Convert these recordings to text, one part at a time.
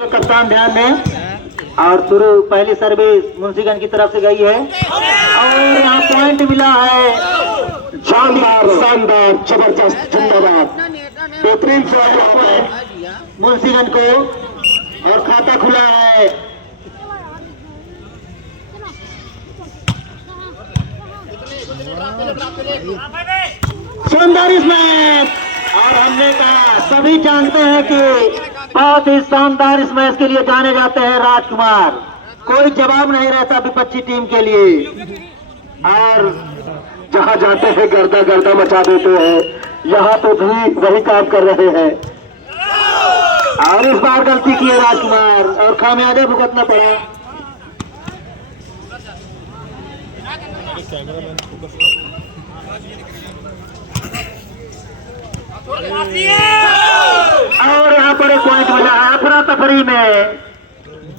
कप्तान ध्यान दें। और शुरू पहली सर्विस मुंशीगंज की तरफ से गई है और यहाँ पॉइंट मिला है। शानदार शानदार जबरदस्त जिंदाबाद बेहतरीन मुंशीगंज को और खाता खुला है। शानदार इस मैच और हमने कहा सभी जानते हैं कि बहुत ही शानदार इस मैच के लिए जाने जाते हैं राजकुमार। कोई जवाब नहीं रहता विपक्षी टीम के लिए और जहां जाते हैं गर्दा गर्दा मचा देते हैं। यहाँ तो भी वही काम कर रहे हैं और इस बार गलती की है राजकुमार और खामियाजा भुगतना पड़ा। और यहाँ पर एक पॉइंट मिला है अफरा तफरी में।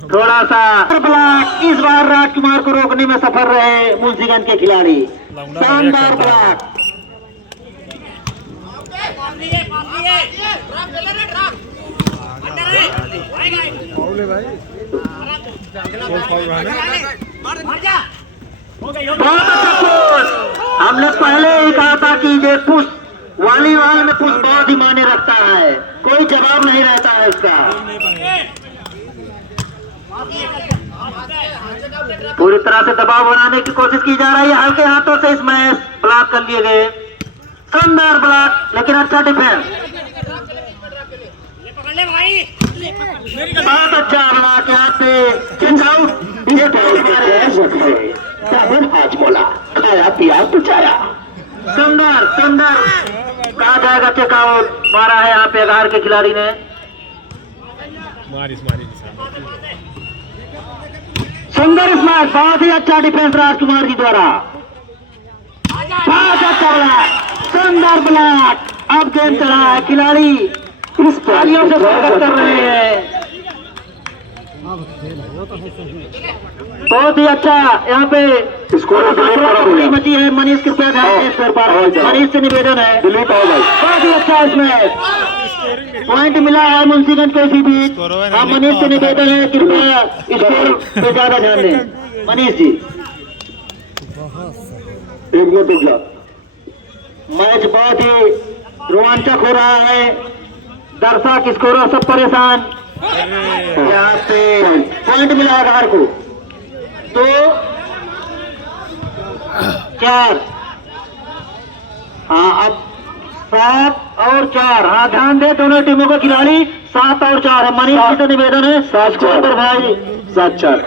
थोड़ा सा ब्लॉक इस बार राजकुमार को रोकने में सफल रहे मुंशीगंज के खिलाड़ी। शानदार ब्लॉक हमने पहले ही कहा था कि ये पुश वॉलीबॉल में पुश बहुत ही मायने रखता है। कोई जवाब नहीं रहता है इसका। पूरी तरह से दबाव बनाने की कोशिश की जा रही है। हल्के हाथों से इस मैच ब्लॉक कर लिए गए। शानदार ब्लॉक लेकिन अच्छा डिफेंस। बहुत अच्छा ब्लॉक यहाँ पे आज मोला खाया पिया पुचाया। सुंदर सुंदर कहा जाएगा चेकआउट मारा है यहाँ पे 11 के खिलाड़ी ने। सुंदर स्मैश बहुत ही अच्छा डिफेंस राजकुमार जी द्वारा। बहुत अच्छा ब्लॉक सुंदर ब्लॉक। अब गेम चला है खिलाड़ी इस तालियों से स्वागत कर रहे हैं। बहुत ही अच्छा यहाँ पे स्कोर मची है। मनीष कृपया ध्यान इस पर मनीष से निवेदन है। बहुत ही अच्छा इसमें पॉइंट मिला है मुंशीगंज को इसी बीच। हाँ मनीष से निवेदन है कृपया स्कोर पे ज्यादा ध्यान दें मनीष जी। मैच बहुत ही रोमांचक हो रहा है। दर्शक स्कोरों सब परेशान। यहाँ पे पॉइंट मिला है 11 को 2 4। हाँ अब 7 और 4। हाँ ध्यान दे दोनों टीमों के खिलाड़ी 7 और 4 है। मनीष जी से निवेदन है 7-4 पर भाई 7-4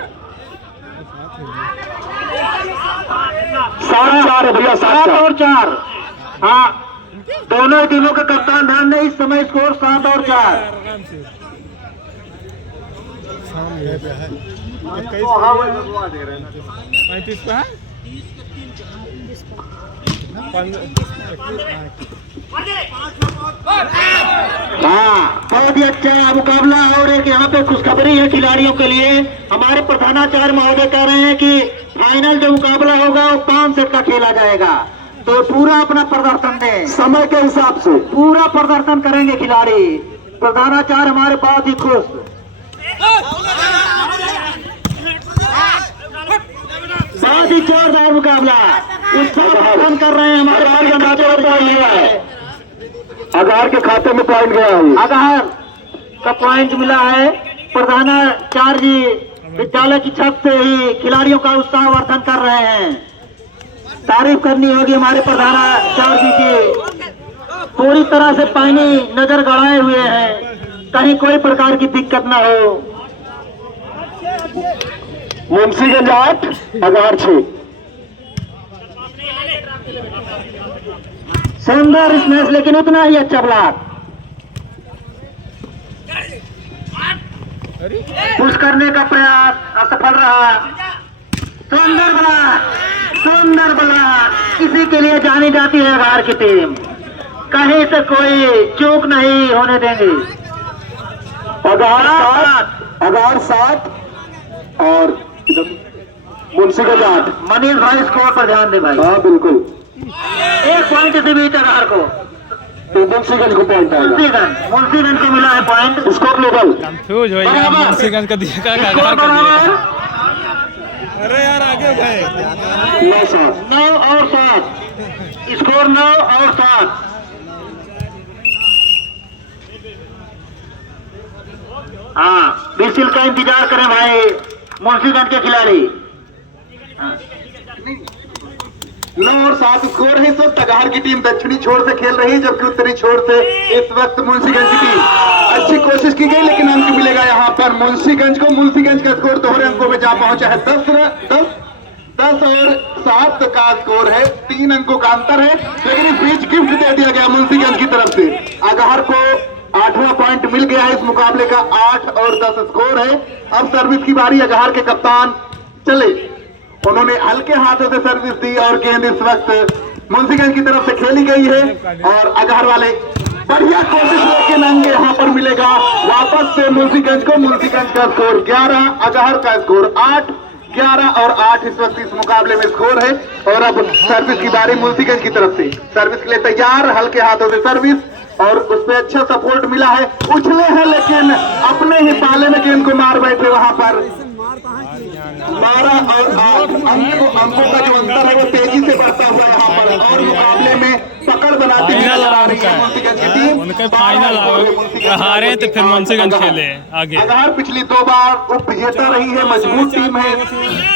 7-4 है भैया 7 और 4। हाँ दोनों टीमों के कप्तान ध्यान दें इस समय स्कोर 7 और 4। हाँ बहुत ही अच्छा मुकाबला। और एक यहाँ पे खुशखबरी है खिलाड़ियों के लिए। हमारे प्रधानाचार्य महोदय कह रहे हैं कि फाइनल जो मुकाबला होगा वो 5 सेट का खेला जाएगा। तो पूरा अपना प्रदर्शन दें समय के हिसाब से पूरा प्रदर्शन करेंगे खिलाड़ी। प्रधानाचार्य हमारे बहुत ही खुश। बहुत ही जोरदार मुकाबला इस प्रदर्शन कर रहे हैं हमारे आधार के खाते में पॉइंट गया है। आधार का पॉइंट मिला है। प्रधानाचार्य जी विद्यालय की छत से ही खिलाड़ियों का उत्साहवर्धन कर रहे हैं। तारीफ करनी होगी हमारे प्रधानाचार्य जी की। पूरी तरह से पानी नजर गड़ाए हुए हैं कहीं कोई प्रकार की दिक्कत ना हो। मुंशीगंज 8 आधार 6। शानदार स्मैश लेकिन उतना ही अच्छा ब्लॉक। पुश करने का प्रयास असफल रहा। सुंदर ब्लॉक सुंदर ब्लॉक। इसी के लिए जानी जाती है 11 की टीम। कहीं से कोई चूक नहीं होने देंगे। आधार 7 और मुंशीगंज 8। मनीष भाई स्कोर पर ध्यान दे भाई। हाँ बिल्कुल 1 पॉइंट से बीच 11 को तो मुंशीगंज को पॉइंट आएगा। मुंशीगंज को मिला है पॉइंट। स्कोर लेवल कंफ्यूज हो गया, मुंशीगंज का दिया का आधार कर दिया। अरे यार आगे गए 9 और 7 स्कोर 9 और 7। हाँ बिस्टिल का इंतजार करें भाई मुंशीगंज के खिलाड़ी। 9 और 7 स्कोर है। इस वक्त अगार की टीम दक्षिणी छोर से खेल रही है, जबकि उत्तरी छोर से इस वक्त मुंशीगंज की टीम। अच्छी कोशिश की गई लेकिन अंक मिलेगा यहाँ पर मुंशीगंज को। मुंशीगंज का स्कोर दोहरे अंकों में जा पहुंचा है। 10 और 7 का स्कोर है, 3 अंकों का अंतर है। लेकिन इस बीच गिफ्ट दे दिया गया मुंशीगंज की तरफ से। अगार को 8वां पॉइंट मिल गया है इस मुकाबले का। 8 और 10 स्कोर है। अब सर्विस की बारी। अगार के कप्तान चले, उन्होंने हल्के हाथों से सर्विस दी और गेंद इस वक्त मुंशीगंज की तरफ से खेली गई है। और अगार वाले बढ़िया कोशिश लेकिन अंक यहाँ पर मिलेगा वापस से मुंशीगंज को। मुंशीगंज का स्कोर 11, अगार का स्कोर 8। 11 और 8 इस वक्त इस मुकाबले में स्कोर है। और अब सर्विस की बारी मुंशीगंज की तरफ से। सर्विस के लिए तैयार, हल्के हाथों से सर्विस और उस पर अच्छा सपोर्ट मिला है। उछले हैं लेकिन अपने ही पाले में गेंद को मार बैठे। वहां पर 12 और 8 अंकों का जो अंतर है वो तेजी से बढ़ता हुआ यहाँ पर। और मुकाबले में पकड़ बनाती हुई नजर आ रही है मुंशीगंज की टीम। उनका फाइनल हारे तो फिर मुंशीगंज खेले आगे। अगार पिछली 2 बार उप विजेता रही है, मजबूत टीम है,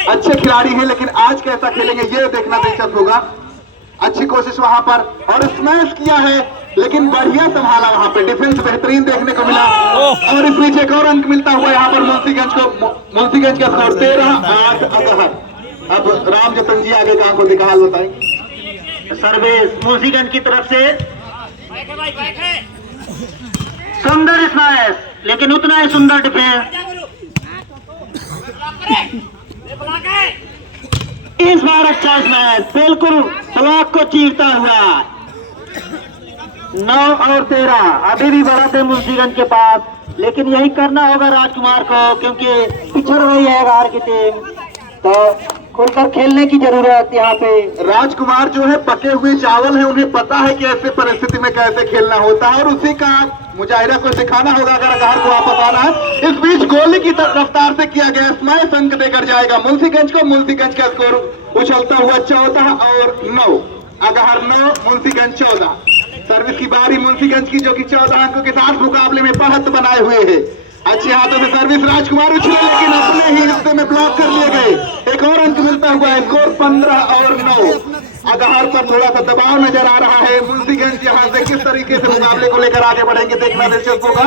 अच्छे खिलाड़ी हैं, लेकिन आज कैसा खेलेंगे ये देखना दिलचस्प होगा। अच्छी कोशिश वहां पर और स्मैश किया है लेकिन बढ़िया संभाला। वहां पे डिफेंस बेहतरीन देखने को मिला। और इस बीच एक और अंक मिलता हुआ यहाँ पर मुंशीगंज को। मुंशीगंज का स्कोर 13-8 अगार। अब राम जतन जी आगे काम को दिखा हाल बताएं। सर्विस मुंशीगंज की तरफ से सुंदर स्मैश लेकिन उतना ही सुंदर डिफेंस। इस बार अच्छा स्मैश बिल्कुल ब्लॉक को चीरता हुआ। 9 और 13 अभी भी बढ़त है मुंशीगंज के पास, लेकिन यही करना होगा राजकुमार को क्योंकि पिछड़ रही है अगार की टीम। तो खुलकर खेलने की जरूरत यहाँ पे। राजकुमार जो है पके हुए चावल है, उन्हें पता है कि ऐसे परिस्थिति में कैसे खेलना होता है और उसी का मुजाहिरा को सिखाना होगा अगर अगार को वापस आना है। इस बीच गोली की रफ्तार से किया गया स्मैश अंक देकर जाएगा मुंशीगंज को। मुंशीगंज का स्कोर उछलता हुआ 14 और 9। अगार 9 मुंशीगंज 14। सर्विस की बारी मुंशीगंज की जो कि 14 अंकों के साथ मुकाबले में बढ़त बनाए हुए है। अच्छे हाथों से सर्विस राजकुमार उछले लेकिन अपने ही हिस्से में ब्लॉक कर लिए गए। एक और अंक मिलता हुआ है, स्कोर 15 और 9। अगार पर थोड़ा सा दबाव नजर आ रहा है। मुंशीगंज यहाँ से किस तरीके से मुकाबले को लेकर आगे बढ़ेंगे देखना दिलचस्प होगा।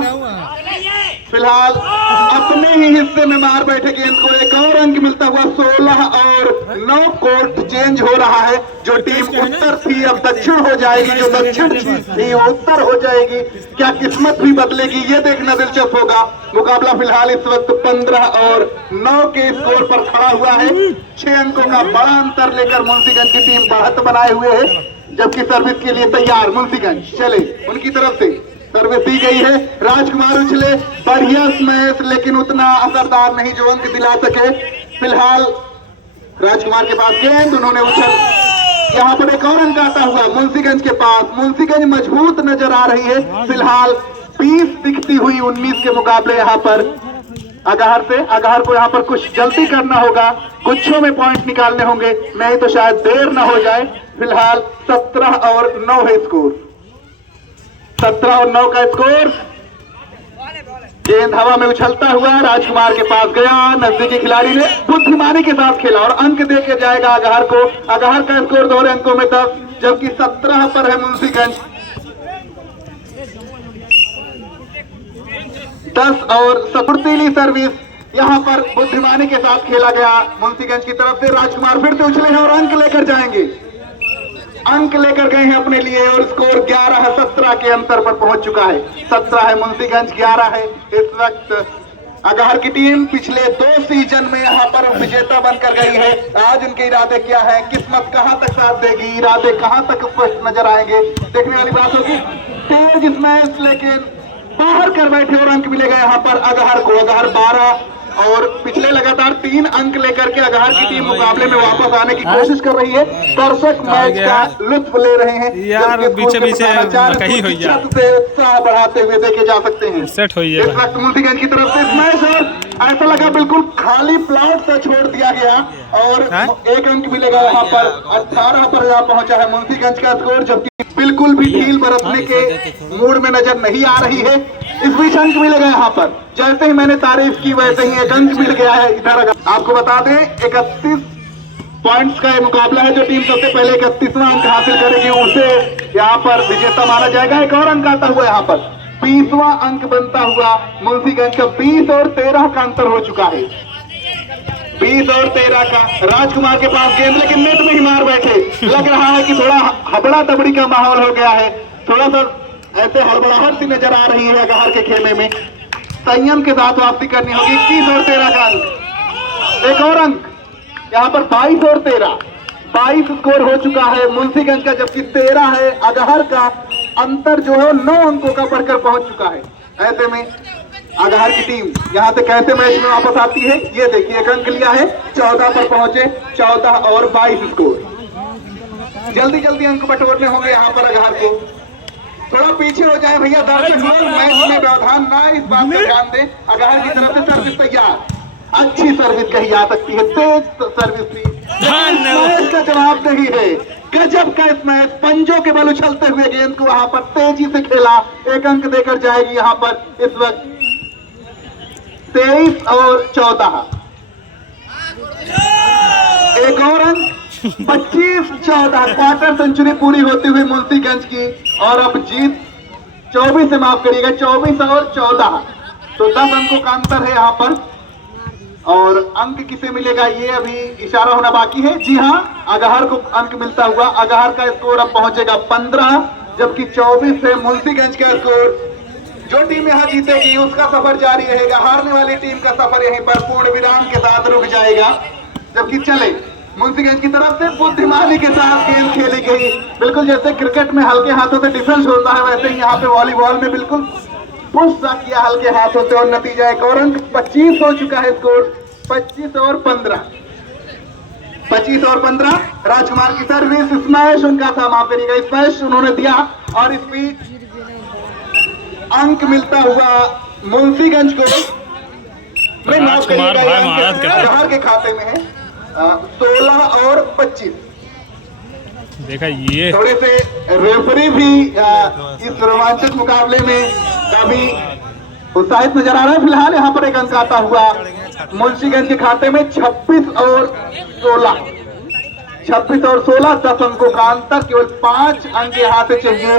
फिलहाल अपने ही हिस्से में मार बैठे गेंद को। एक और अंक मिलता हुआ 16 और 9। कोर्ट चेंज हो रहा है। जो टीम उत्तर थी अब दक्षिण हो जाएगी, जो दक्षिण थी वो उत्तर हो जाएगी। क्या किस्मत भी बदलेगी ये देखना दिलचस्प होगा। मुकाबला फिलहाल इस वक्त 15 और 9 के स्कोर पर खड़ा हुआ है। 6 अंकों का बड़ा अंतर लेकर मुंशीगंज की टीम बढ़त बनाए हुए है, जबकि सर्विस के लिए तैयार मुंशीगंज। चले उनकी तरफ से सर्विस दी गई है। राजकुमार उछले, बढ़िया स्मैश लेकिन उतना असरदार नहीं जो अंक दिला सके। फिलहाल राजकुमार के पास गेंद, उन्होंने उछल। यहाँ पर एक और अंक आता हुआ मुंशीगंज के पास। मुंशीगंज मजबूत नजर आ रही है फिलहाल 20 दिखती हुई 19 के मुकाबले यहाँ पर अगार से। अगार को यहाँ पर कुछ जल्दी करना होगा, गुच्छों में पॉइंट निकालने होंगे, नहीं तो शायद देर न हो जाए। फिलहाल 17 और 9 है स्कोर। 17 और 9 का स्कोर। गेंद हवा में उछलता हुआ राजकुमार के पास गया। नजदीकी खिलाड़ी ने बुद्धिमानी के साथ खेला और अंक देके जाएगा अगार को। अगार का स्कोर दोहरे अंकों में 10, जबकि 17 पर है मुंशीगंज। 10 और फुर्तीली सर्विस यहाँ पर बुद्धिमानी के साथ खेला गया मुंशीगंज की तरफ से। राजकुमार फिर से उछले हैं और अंक लेकर जाएंगे। अंक लेकर गए हैं अपने लिए और स्कोर 11-17 के अंतर पर पहुंच चुका है। 17 है मुंशीगंज, 11 है इस वक्त अगार की टीम। पिछले 2 सीजन में यहाँ पर विजेता बनकर गई है। आज उनके इरादे क्या है, किस्मत कहां तक साथ देगी, इरादे कहां तक स्पष्ट नजर आएंगे, देखने वाली बात होगी। तेज स्मैश लेकिन बाहर कर बैठे और अंक मिलेगा यहाँ पर अगार को। अगार 12, और पिछले लगातार 3 अंक लेकर के अगहर की टीम मुकाबले में वापस आने की कोशिश कर रही है। दर्शक मैच का लुत्फ ले रहे हैं यार, बीचे कहीं हो गया से उत्साह बढ़ाते हुए देखे जा सकते हैं। सेट हो इस वक्त मुंशीगंज की तरफ से मैच और ऐसा लगा बिल्कुल खाली प्लॉट से छोड़ दिया गया और 1 अंक मिलेगा यहाँ पर। 18 पर यहाँ पहुंचा है मुंशीगंज का स्कोर, जबकि बिल्कुल भी ढील बरतने के मूड में नजर नहीं आ रही है। इस बीच अंक मिलेगा यहाँ पर, जैसे ही मैंने तारीफ की वैसे ही 1 अंक मिल गया है इधर। आपको बता दें 31 पॉइंट्स का ये मुकाबला है। जो टीम सबसे पहले 31वां अंक हासिल करेगी उसे यहाँ पर विजेता माना जाएगा। एक और अंक आता हुआ यहाँ पर 20वां अंक बनता हुआ मुंशीगंज का 20 और 13 का अंतर हो चुका है। 20 और 13 का राजकुमार के पास गेंद, लेकिन नेट में ही मार बैठे। लग रहा है कि थोड़ा हबड़ा तबड़ी का माहौल हो गया है, थोड़ा सा ऐसे हड़बड़ाहट सी नजर आ रही है अगहर के खेमे में। संयम के साथ वापसी करनी होगी। 21 और 13 का अंक, एक और अंक यहाँ पर 22 और 13, 22 स्कोर हो चुका है मुंशीगंज का, जबकि 13 है अगहर का। अंतर जो है 9 अंकों का बढ़कर पहुंच चुका है। ऐसे में अगहर की टीम यहाँ से कैसे मैच में वापस आती है ये देखिए। 1 अंक लिया है, 14 पर पहुंचे, 14 और 22 स्कोर। जल्दी जल्दी अंक बटोरने होंगे यहाँ पर अगहर को। थोड़ा पीछे हो जाए भैया दर्शक लोग, मैच में व्यवधान ना, इस बात पर ध्यान दें। अगहर की तरफ से सर्विस तैयार, अच्छी सर्विस कही जा सकती है, तेज सर्विस थी, मैच का जवाब नहीं है। गजब का इस मैच, पंजों के बल उछलते हुए गेंद को वहां पर तेजी से खेला। 1 अंक देकर जाएगी यहाँ पर इस वक्त 23 और 14। एक और अंक 25-14, क्वार्टर सेंचुरी पूरी होती हुई मुंशीगंज की, और अब जीत 24 से, माफ करिएगा 24 और 14, तो 10 अंकों का अंतर है यहाँ पर। और अंक किसे मिलेगा ये अभी इशारा होना बाकी है। जी हाँ, अगहर को अंक मिलता हुआ। अगहर का स्कोर अब पहुंचेगा 15, जबकि 24 है मुंशीगंज का स्कोर। जो टीम यहाँ जीतेगी उसका सफर जारी रहेगा, हारने वाली टीम का सफर यहीं पर पूर्ण विराम के साथ रुक जाएगा। जबकि चले मुंशीगंज की तरफ से बुद्धिमानी के साथ गेंद खेली गई, बिल्कुल जैसे क्रिकेट में हल्के हाथों से डिफेंस होता है वैसे ही यहाँ पे वॉलीबॉल में बिल्कुल पुश किया हल्के हाथों से, और नतीजा 1 और अंक 25 हो चुका है स्कोर। 25 और 15, 25 और 15। राजकुमार की सर्विस, स्मैश उनका था, माफ करिएगा, स्मैश उन्होंने दिया, और इस बीच अंक मिलता हुआ मुंशीगंज को, माफ करिएगा अगहर के खाते में है 16 और 25। देखा ये थोड़े से रेफरी भी इस रोमांचक मुकाबले में काफी उत्साहित नजर आ रहा है। फिलहाल यहाँ पर 1 अंक आता हुआ मुंशीगंज के खाते में 26 और 16, 26 और 16, 10 अंकों का अंतर। केवल 5 अंक यहाँ से चाहिए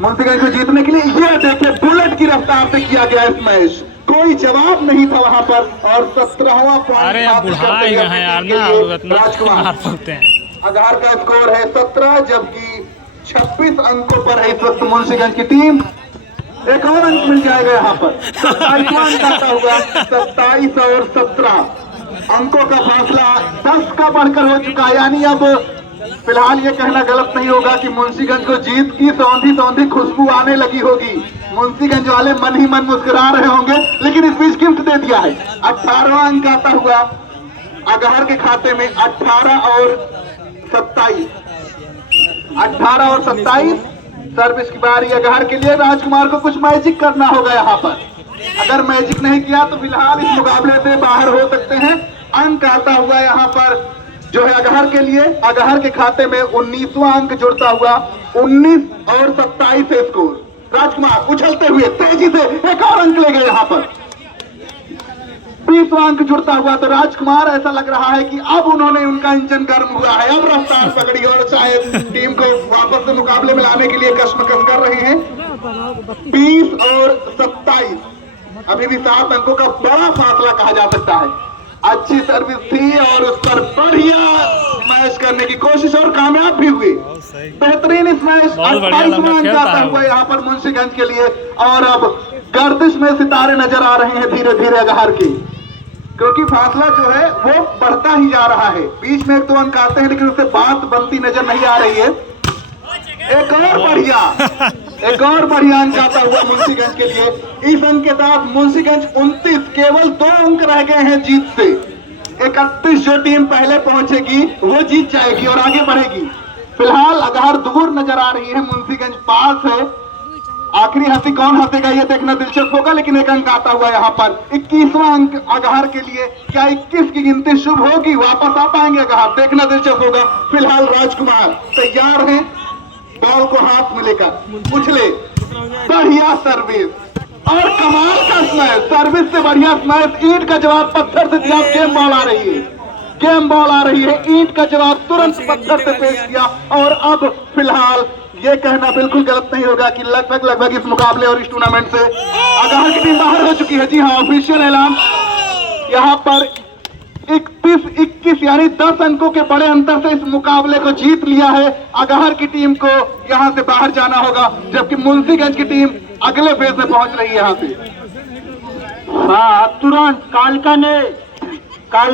मुंशीगंज को जीतने के लिए। ये देखिए बुलेट की रफ्तार से किया गया इस मैच, कोई जवाब नहीं था वहां पर, और 17वां पॉइंट। अरे यार बुढ़ा ही है यार ना, राजकुमार अगहर का स्कोर है 17, जबकि 26 अंकों पर है इस वक्त मुंशीगंज की टीम। 1 और अंक मिल जाएगा यहाँ पर। 27वां अंक आता हुआ 27 और 17 अंकों का फासला 10 का बढ़कर हो चुका है। यानी अब फिलहाल ये कहना गलत नहीं होगा कि मुंशीगंज को जीत की सौंधी सौंधी खुशबू आने लगी होगी। मुंशीगंज वाले मन ही मन मुस्कुरा रहे होंगे, लेकिन इस बीच गिफ्ट दे दिया है। 18वां अंक आता हुआ अगहर के खाते में 18 और 27, 18 और 27। सर्विस की बारी अगहर के लिए। राजकुमार को कुछ मैजिक करना होगा यहाँ पर, अगर मैजिक नहीं किया तो फिलहाल इस मुकाबले से बाहर हो सकते हैं। अंक आता हुआ यहाँ पर जो है अगहर के लिए, अगहर के खाते में 19वां अंक जुड़ता हुआ 19 और 27 है स्कोर। राजकुमार उछलते हुए तेजी से 1 और अंक ले गए यहाँ पर, 20वां अंक जुड़ता हुआ। तो राजकुमार ऐसा लग रहा है कि अब उन्होंने, उनका इंजन गर्म हुआ है, अब रफ्तार पकड़ी और शायद टीम को वापस से मुकाबले में लाने के लिए कश्मकश कर रहे हैं। 20 और 27, अभी भी 7 अंकों का बड़ा फासला कहा जा सकता है। अच्छी सर्विस थी और उस पर बढ़िया स्मैश करने की कोशिश, और कामयाब भी हुई। बेहतरीन स्मैश। 28वां अंक आता हुआ यहाँ पर मुंशीगंज के लिए, और अब गर्दिश में सितारे नजर आ रहे हैं धीरे धीरे अगहर की, क्योंकि फासला जो है वो बढ़ता ही जा रहा है। बीच में 1-2 अंक आते हैं, लेकिन उससे बात बनती नजर नहीं आ रही है। एक और बढ़िया एक और बढ़िया अंक आता हुआ मुंशीगंज के लिए। इस अंक के साथ मुंशीगंज 29, केवल 2 अंक रह गए हैं जीत से। 31 जो टीम पहले पहुंचेगी वो जीत जाएगी और आगे बढ़ेगी। फिलहाल अगहर दूर नजर आ रही है, मुंशीगंज पास है। आखिरी हंसी कौन हंसेगा ये देखना दिलचस्प होगा, लेकिन एक अंक आता हुआ यहाँ पर 21वां अंक अगहर के लिए। क्या 21 की गिनती शुभ होगी, वापस आ पाएंगे अगहर, देखना दिलचस्प होगा। फिलहाल राजकुमार तैयार हैं, बॉल को हाथ में लेकर उछले, बढ़िया सर्विस और कमाल का स्मैश, सर्विस से बढ़िया स्मैश। ईंट का जवाब पत्थर से दिया, गेम बॉल आ रही है, गेम बॉल आ रही है। ईंट का जवाब तुरंत पत्थर से पेश किया और अब फिलहाल ये कहना बिल्कुल गलत नहीं होगा कि लगभग इस मुकाबले और इस टूर्नामेंट से अगहर की टीम बाहर हो चुकी है। जी हाँ, ऑफिशियल ऐलान यहाँ पर 31-21 यानी 10 अंकों के बड़े अंतर से इस मुकाबले को जीत लिया है। अगहर की टीम को यहाँ से बाहर जाना होगा, जबकि मुंशीगंज की टीम अगले फेज में पहुंच रही है यहाँ से। हाँ, तुरंत कालिका ने